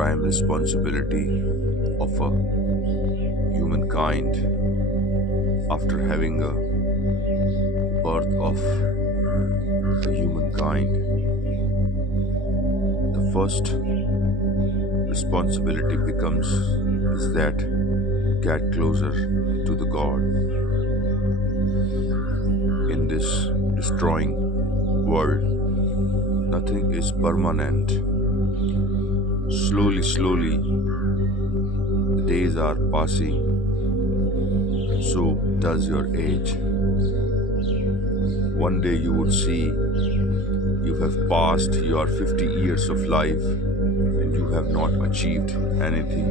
prime responsibility of a humankind after having a birth of the humankind. The first responsibility becomes is that get closer to the God. In this destroying world, nothing is permanent. Slowly, the days are passing, so does your age. One day you would see you have passed your 50 years of life and you have not achieved anything.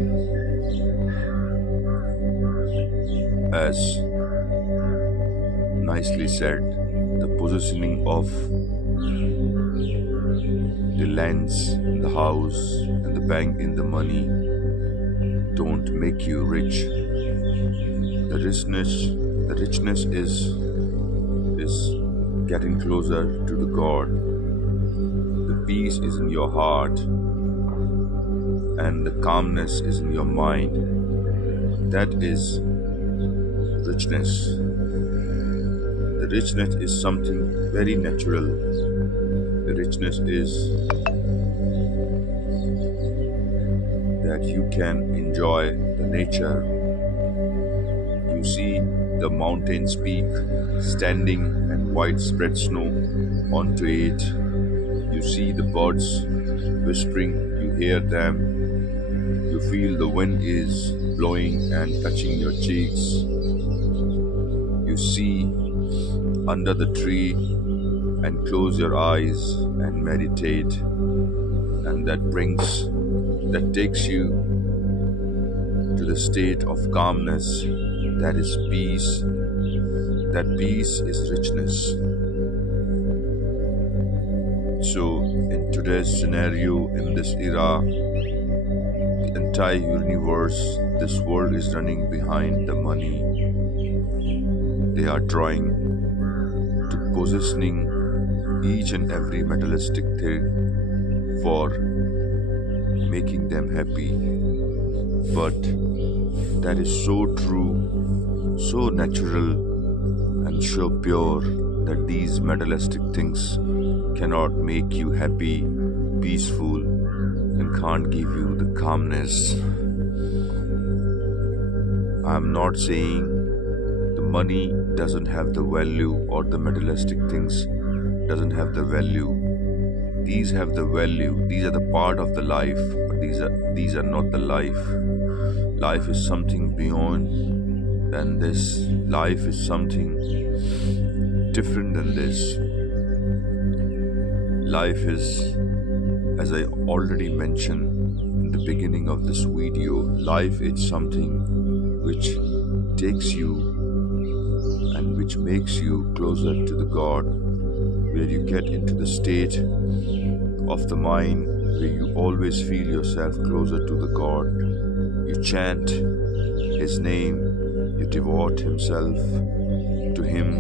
As nicely said, the positioning of the lands, the house, and the bank in the money don't make you rich. The richness is getting closer to the God. The peace is in your heart, and the calmness is in your mind. That is richness. The richness is something very natural. The richness is that you can enjoy the nature. You see the mountain's peak standing and widespread snow onto it. You see the birds whispering, you hear them. You feel the wind is blowing and touching your cheeks. You see under the tree and close your eyes and meditate, and that takes you to the state of calmness. That is peace. That peace is richness. So in today's scenario, in this era, the entire universe, this world is running behind the money. They are trying to positioning each and every materialistic thing for making them happy. But that is so true, so natural, and so pure that these materialistic things cannot make you happy, peaceful, and can't give you the calmness. I am not saying the money doesn't have the value or the materialistic things doesn't have the value. These have the value. These are the part of the life, but these are not the life. Life is something beyond than this. Life is something different than this. Life is, as I already mentioned in the beginning of this video, life is something which takes you and which makes you closer to the God, where you get into the state of the mind where you always feel yourself closer to the God. You chant His name, you devote Himself to Him,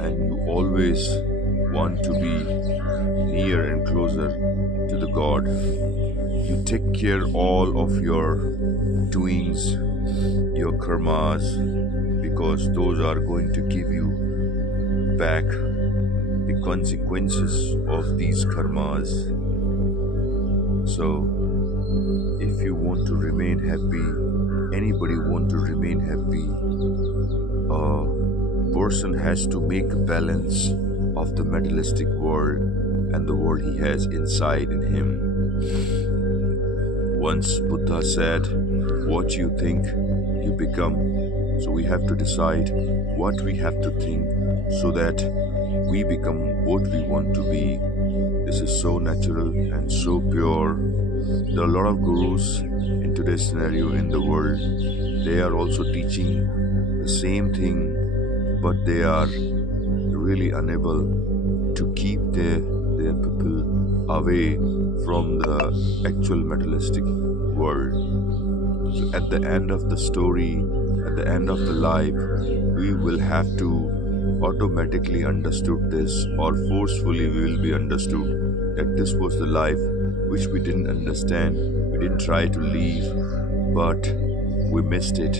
and you always want to be near and closer to the God. You take care all of your doings, your karmas, because those are going to give you back the consequences of these karmas. So, if you want to remain happy, anybody want to remain happy, a person has to make a balance of the materialistic world and the world he has inside in him. Once Buddha said, what you think, you become. So we have to decide what we have to think so that we become what we want to be. This is so natural and so pure. There are a lot of gurus in today's scenario in the world. They are also teaching the same thing, but they are really unable to keep their people away from the actual materialistic world. So at the end of the story, at the end of the life, we will have to automatically understood this, or forcefully we will be understood that this was the life which we didn't understand. We didn't try to leave, but we missed it.